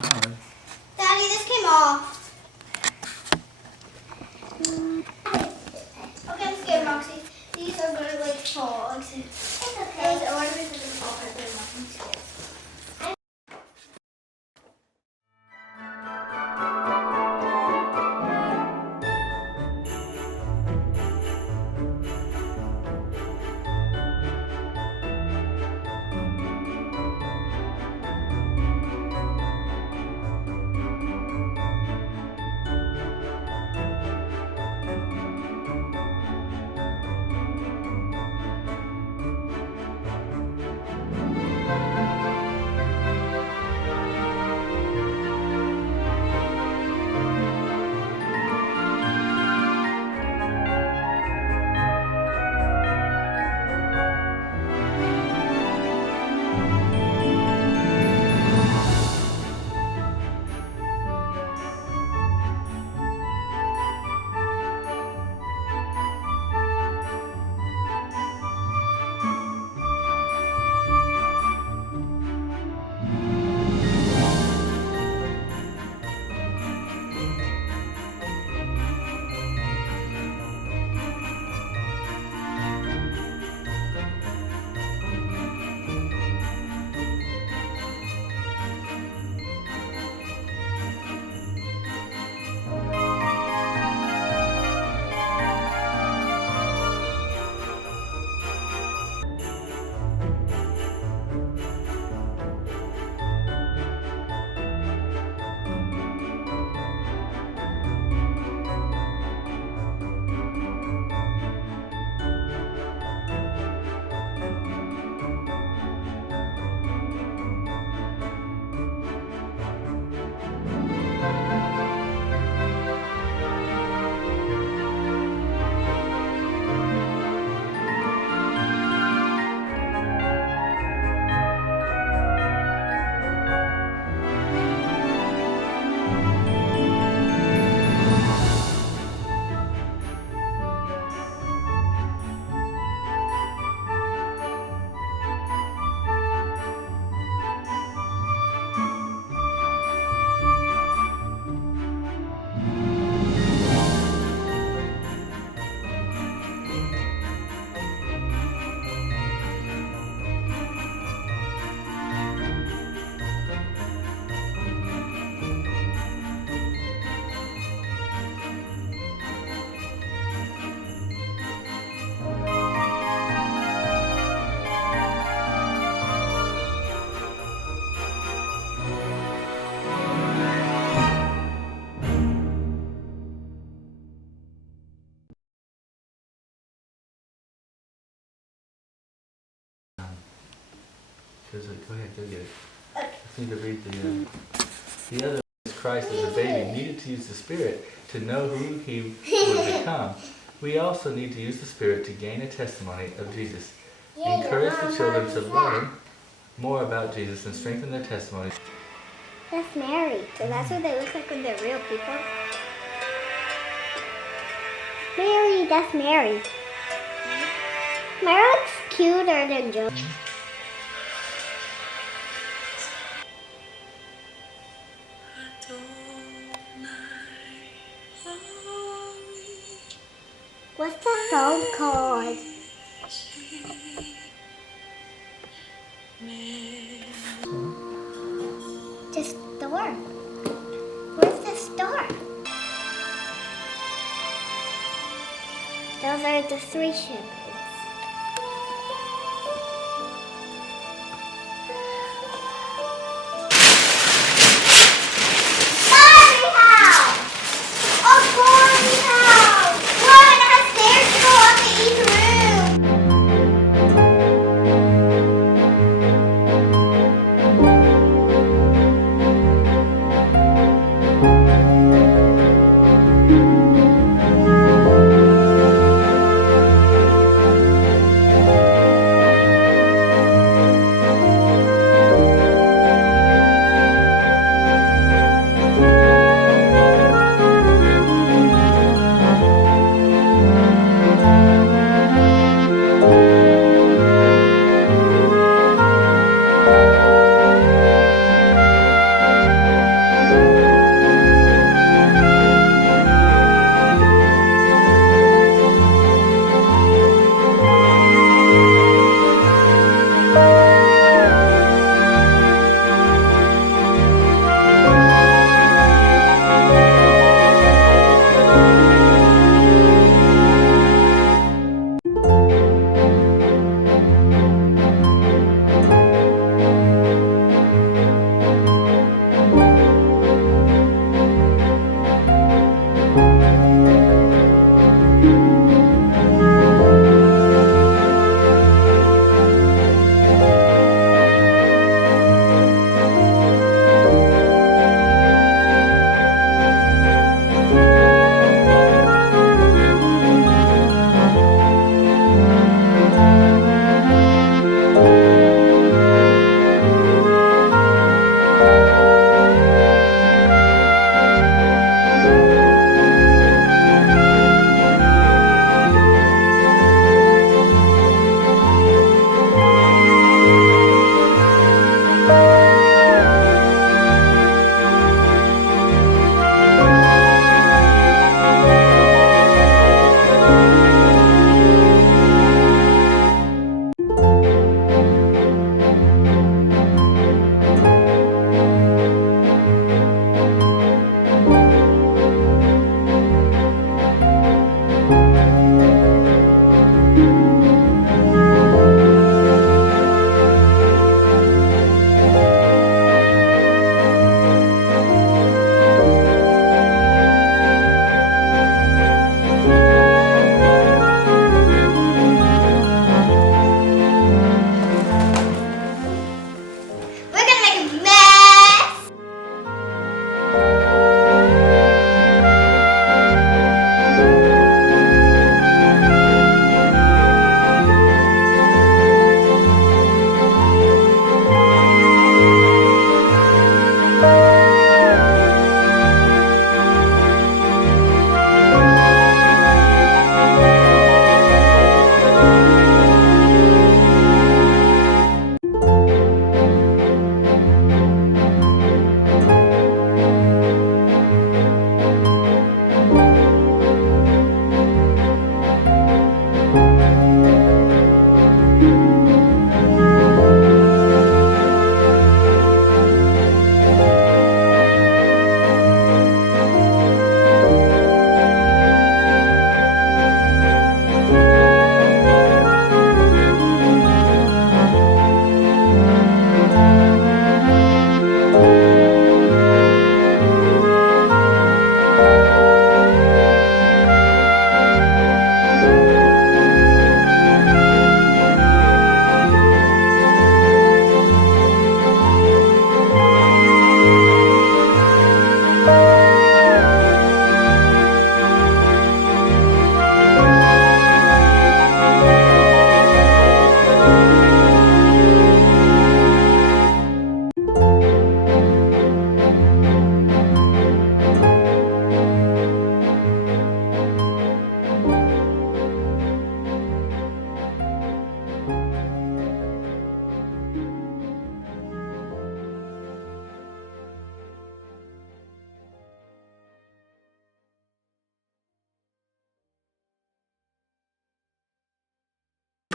Daddy, this came off. Okay, I'm scared, Roxy. These are going to like fall. It's okay. I want to make them fall, but they're not. I'm scared. Go ahead, go get it. I just need to read the other is Christ as a baby needed to use the Spirit to know who he would become. We also need to use the Spirit to gain a testimony of Jesus. Encourage the children to learn more about Jesus and strengthen their testimonies. That's Mary. So that's what they look like when they're real people. Mary, that's Mary. Mary looks cuter than Joe. What's the song called? The store. Where's the store? Those are the three shepherds.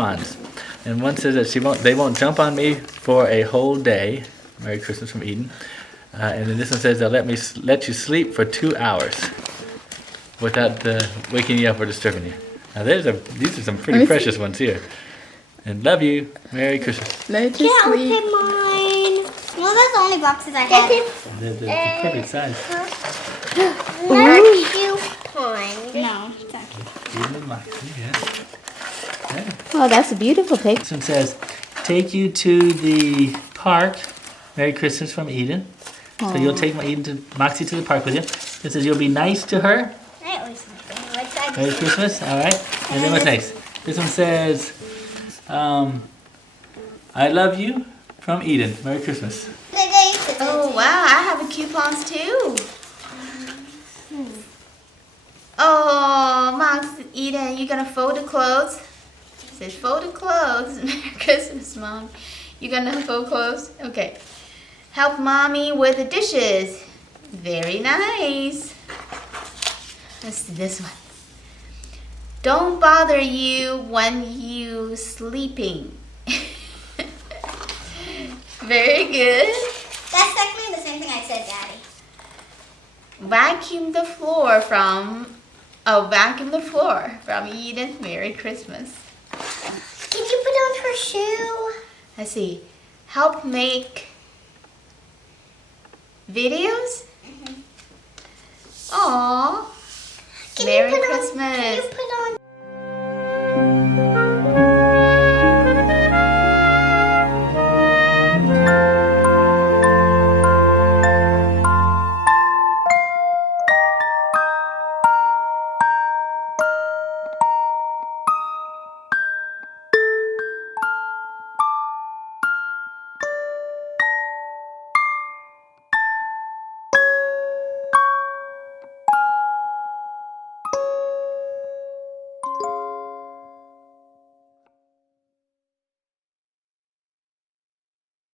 coupons. And one says that they won't jump on me for a whole day. Merry Christmas from Eden. And then this one says they'll let you sleep for 2 hours without waking you up or disturbing you. Now these are some pretty precious ones here. And love you. Merry Christmas. Let you Yeah, sleep. look at mine. Well, that's the only boxes I have. They're the perfect size. Another coupon. No, it's not cute. Eden and Moxie, yeah. Yeah. Oh, that's a beautiful pic. This one says, take you to the park. Merry Christmas from Eden. So you'll take Moxie to the park with you. It says you'll be nice to her. I always think, what side Merry is it? Christmas. All right. And then what's next? This one says, I love you from Eden. Merry Christmas. Oh wow, I have a coupons too. Oh, Max, Eden, you gonna fold the clothes? It says fold the clothes. Merry Christmas, Mom. You gonna fold clothes? Okay. Help Mommy with the dishes. Very nice. Let's see this one. Don't bother you when you sleeping. Very good. That's technically the same thing I said, Daddy. Vacuum the floor from Eden. Merry Christmas. Can you put on her shoe? Let's see. Help make videos. Aww. Can Merry you put Christmas. On, can you put on